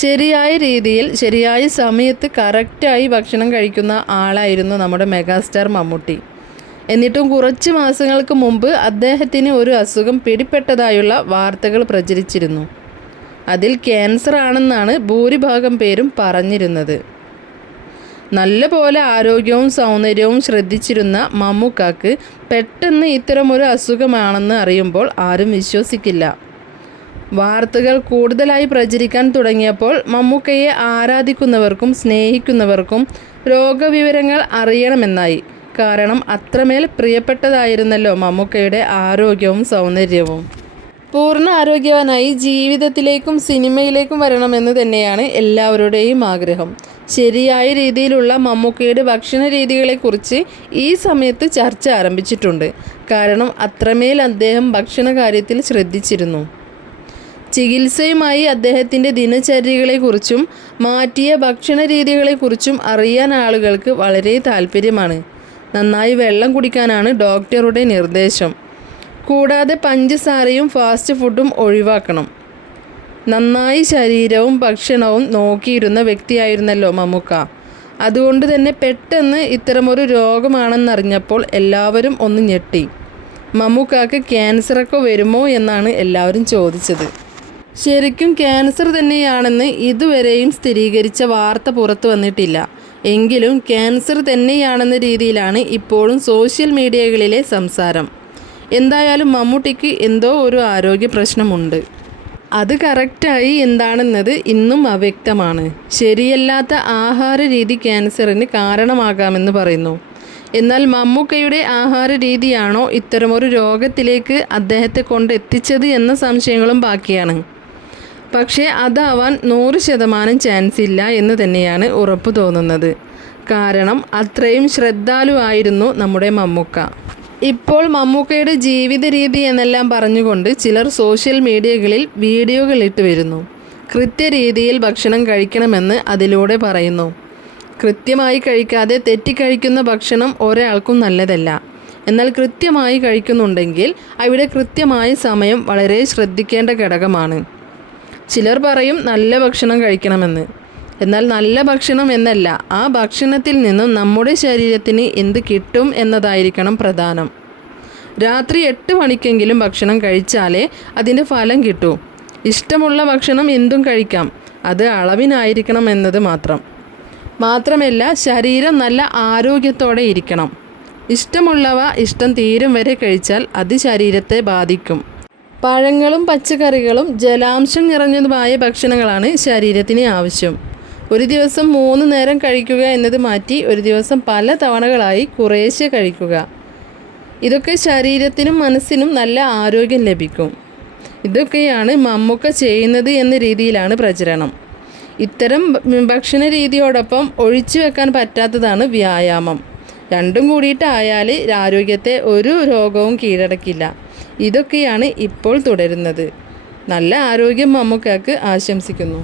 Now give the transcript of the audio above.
ശരിയായ രീതിയിൽ ശരിയായ സമയത്ത് കറക്റ്റായി ഭക്ഷണം കഴിക്കുന്ന ആളായിരുന്നു നമ്മുടെ മെഗാസ്റ്റാർ മമ്മൂട്ടി. എന്നിട്ടും കുറച്ച് മാസങ്ങൾക്ക് മുമ്പ് അദ്ദേഹത്തിന് ഒരു അസുഖം പിടിപെട്ടതായുള്ള വാർത്തകൾ പ്രചരിച്ചിരുന്നു. അതിൽ ക്യാൻസർ ആണെന്നാണ് ഭൂരിഭാഗം പേരും പറഞ്ഞിരുന്നത്. നല്ലപോലെ ആരോഗ്യവും സൗന്ദര്യവും ശ്രദ്ധിച്ചിരുന്ന മമ്മൂക്കാക്ക് പെട്ടെന്ന് ഇത്തരമൊരു അസുഖമാണെന്ന് അറിയുമ്പോൾ ആരും വിശ്വസിക്കില്ല. വാർത്തകൾ കൂടുതലായി പ്രചരിക്കാൻ തുടങ്ങിയപ്പോൾ മമ്മൂക്കയെ ആരാധിക്കുന്നവർക്കും സ്നേഹിക്കുന്നവർക്കും രോഗവിവരങ്ങൾ അറിയണമെന്നായി. കാരണം അത്രമേൽ പ്രിയപ്പെട്ടതായിരുന്നല്ലോ മമ്മൂക്കയുടെ ആരോഗ്യവും സൗന്ദര്യവും. പൂർണ്ണ ആരോഗ്യവാനായി ജീവിതത്തിലേക്കും സിനിമയിലേക്കും വരണമെന്ന് തന്നെയാണ് എല്ലാവരുടെയും ആഗ്രഹം. ശരിയായ രീതിയിലുള്ള മമ്മൂക്കയുടെ ഭക്ഷണ രീതികളെക്കുറിച്ച് ഈ സമയത്ത് ചർച്ച ആരംഭിച്ചിട്ടുണ്ട്. കാരണം അത്രമേൽ അദ്ദേഹം ഭക്ഷണ കാര്യത്തിൽ ശ്രദ്ധിച്ചിരുന്നു. ചികിത്സയുമായി അദ്ദേഹത്തിൻ്റെ ദിനചര്യകളെക്കുറിച്ചും മാറ്റിയ ഭക്ഷണ രീതികളെക്കുറിച്ചും അറിയാൻ ആളുകൾക്ക് വളരെ താല്പര്യമാണ്. നന്നായി വെള്ളം കുടിക്കാനാണ് ഡോക്ടറുടെ നിർദ്ദേശം. കൂടാതെ പഞ്ചസാരയും ഫാസ്റ്റ് ഫുഡും ഒഴിവാക്കണം. നന്നായി ശരീരവും ഭക്ഷണവും നോക്കിയിരുന്ന വ്യക്തിയായിരുന്നല്ലോ മമ്മൂക്ക. അതുകൊണ്ട് തന്നെ പെട്ടെന്ന് ഇത്തരമൊരു രോഗമാണെന്നറിഞ്ഞപ്പോൾ എല്ലാവരും ഒന്ന് ഞെട്ടി. മമ്മൂക്കാക്ക് ക്യാൻസറൊക്കെ വരുമോ എന്നാണ് എല്ലാവരും ചോദിച്ചത്. ശരിക്കും ക്യാൻസർ തന്നെയാണെന്ന് ഇതുവരെയും സ്ഥിരീകരിച്ച വാർത്ത പുറത്തു വന്നിട്ടില്ല. എങ്കിലും ക്യാൻസർ തന്നെയാണെന്ന രീതിയിലാണ് ഇപ്പോഴും സോഷ്യൽ മീഡിയകളിലെ സംസാരം. എന്തായാലും മമ്മൂട്ടിക്ക് എന്തോ ഒരു ആരോഗ്യ പ്രശ്നമുണ്ട്. അത് കറക്റ്റായി എന്താണെന്നത് ഇന്നും അവ്യക്തമാണ്. ശരിയല്ലാത്ത ആഹാര രീതി ക്യാൻസറിന് കാരണമാകാമെന്ന് പറയുന്നു. എന്നാൽ മമ്മൂക്കയുടെ ആഹാര രീതിയാണോ ഇത്തരമൊരു രോഗത്തിലേക്ക് അദ്ദേഹത്തെ കൊണ്ടെത്തിച്ചത് എന്ന സംശയങ്ങളും ബാക്കിയാണ്. പക്ഷേ അതാവാൻ 100% ചാൻസ് ഇല്ല എന്ന് തന്നെയാണ് ഉറപ്പു തോന്നുന്നത്. കാരണം അത്രയും ശ്രദ്ധാലുവായിരുന്നു നമ്മുടെ മമ്മൂക്ക. ഇപ്പോൾ മമ്മൂക്കയുടെ ജീവിത രീതി എന്നെല്ലാം പറഞ്ഞുകൊണ്ട് ചിലർ സോഷ്യൽ മീഡിയകളിൽ വീഡിയോകൾ ഇട്ട് വരുന്നു. കൃത്യരീതിയിൽ ഭക്ഷണം കഴിക്കണമെന്ന് അതിലൂടെ പറയുന്നു. കൃത്യമായി കഴിക്കാതെ തെറ്റിക്കഴിക്കുന്ന ഭക്ഷണം ഒരാൾക്കും നല്ലതല്ല. എന്നാൽ കൃത്യമായി കഴിക്കുന്നുണ്ടെങ്കിൽ അവിടെ കൃത്യമായ സമയം വളരെ ശ്രദ്ധിക്കേണ്ട ഘടകമാണ്. ചിലർ പറയും നല്ല ഭക്ഷണം കഴിക്കണമെന്ന്. എന്നാൽ നല്ല ഭക്ഷണം എന്നല്ല, ആ ഭക്ഷണത്തിൽ നിന്നും നമ്മുടെ ശരീരത്തിന് എന്ത് കിട്ടും എന്നതായിരിക്കണം പ്രധാനം. രാത്രി 8 മണിക്കെങ്കിലും ഭക്ഷണം കഴിച്ചാലേ അതിൻ്റെ ഫലം കിട്ടൂ. ഇഷ്ടമുള്ള ഭക്ഷണം എന്തും കഴിക്കാം, അത് അളവിനായിരിക്കണം എന്നത് മാത്രമല്ല ശരീരം നല്ല ആരോഗ്യത്തോടെ ഇരിക്കണം. ഇഷ്ടമുള്ളവ ഇഷ്ടം തീരും വരെ കഴിച്ചാൽ അത് ശരീരത്തെ ബാധിക്കും. പഴങ്ങളും പച്ചക്കറികളും ജലാംശം നിറഞ്ഞതുമായ ഭക്ഷണങ്ങളാണ് ശരീരത്തിന് ആവശ്യം. ഒരു ദിവസം 3 നേരം കഴിക്കുക എന്നത് മാറ്റി ഒരു ദിവസം പല തവണകളായി കുറേശ്ശെ കഴിക്കുക. ഇതൊക്കെ ശരീരത്തിനും മനസ്സിനും നല്ല ആരോഗ്യം ലഭിക്കും. ഇതൊക്കെയാണ് മമ്മൂക്ക ചെയ്യുന്നത് എന്ന രീതിയിലാണ് പ്രചരണം. ഇത്തരം ഭക്ഷണ രീതിയോടൊപ്പം ഒഴിച്ചു വെക്കാൻ പറ്റാത്തതാണ് വ്യായാമം. രണ്ടും കൂടിയിട്ടായാൽ ആരോഗ്യത്തെ ഒരു രോഗവും കീഴടക്കില്ല. ഇതൊക്കെയാണ് ഇപ്പോൾ തുടരുന്നത്. നല്ല ആരോഗ്യം മമ്മൂക്കക്ക് ആശംസിക്കുന്നു.